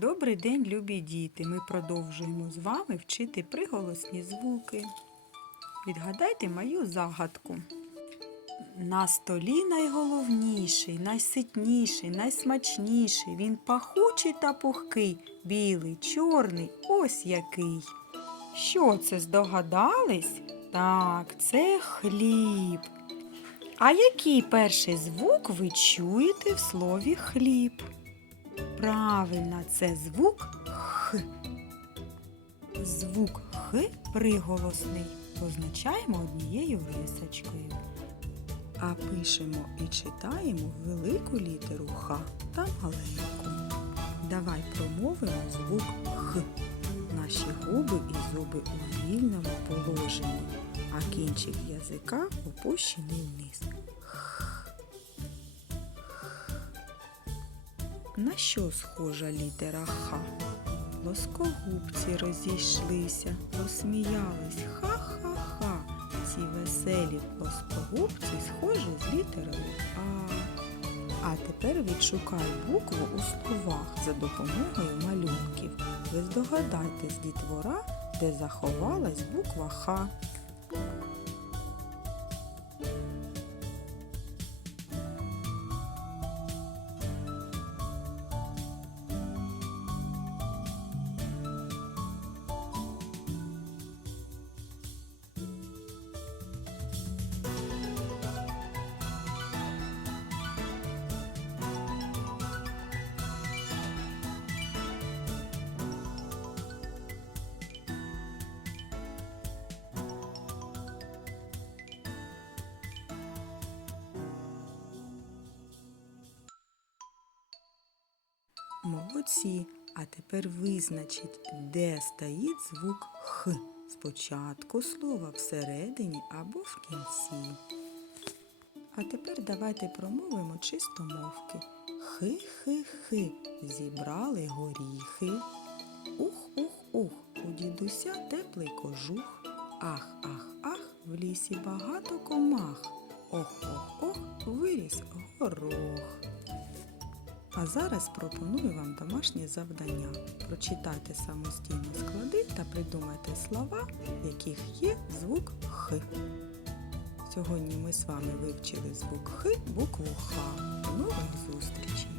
Добрий день, любі діти! Ми продовжуємо з вами вчити приголосні звуки. Відгадайте мою загадку. На столі найголовніший, найситніший, найсмачніший. Він пахучий та пухкий, білий, чорний, ось який. Що це здогадались? Так, це хліб. А який перший звук ви чуєте в слові хліб? Правильно, це звук Х. Звук Х приголосний позначаємо однією рисочкою. А пишемо і читаємо велику літеру Х та маленьку. Давай промовимо звук Х. Наші губи і зуби у вільному положенні, а кінчик язика опущений вниз. На що схожа літера Х? Плоскогубці розійшлися, посміялись. Ха-ха-ха. Ці веселі плоскогубці схожі з літерою А. А тепер відшукай букву у словах за допомогою малюнків. Ви здогадайтесь, дітвора, де заховалась буква Х. Молодці. А тепер визначіть, де стоїть звук Х. Спочатку слова всередині або в кінці. А тепер давайте промовимо чистомовки. Хи-хи-хи, зібрали горіхи. Ух-ух-ух, у дідуся теплий кожух. Ах, ах, ах, в лісі багато комах. Ох-ох-ох, виріс горох. А зараз пропоную вам домашнє завдання. Прочитати самостійно склади та придумати слова, в яких є звук Х. Сьогодні ми з вами вивчили звук Х, букву Х. До нових зустрічей!